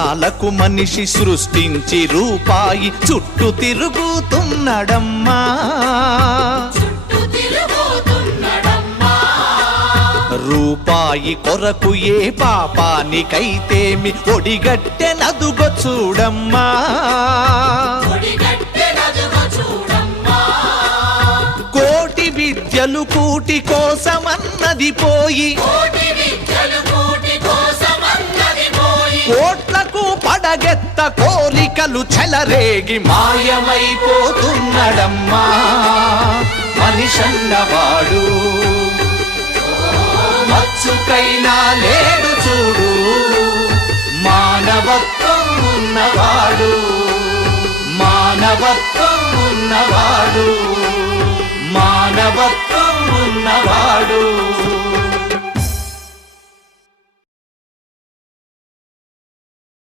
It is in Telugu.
లకు మనిషి సృష్టించి రూపాయి చుట్టూ తిరుగుతున్నడమ్మా. రూపాయి కొరకు ఏ పాపానికైతేమి ఒడిగట్టెనదుగో చూడమ్మా. కోటి విద్యలు కూటి కోసమన్నది పోయి కోట్లకు పడగెత్త కోరికలు చెలరేగి మాయమైపోతున్నడమ్మా మనిషన్నవాడు. మచ్చుకైనా లేడు చూడు మానవత్వం ఉన్నవాడు, మానవత్వం ఉన్నవాడు, మానవత్వం ఉన్నవాడు.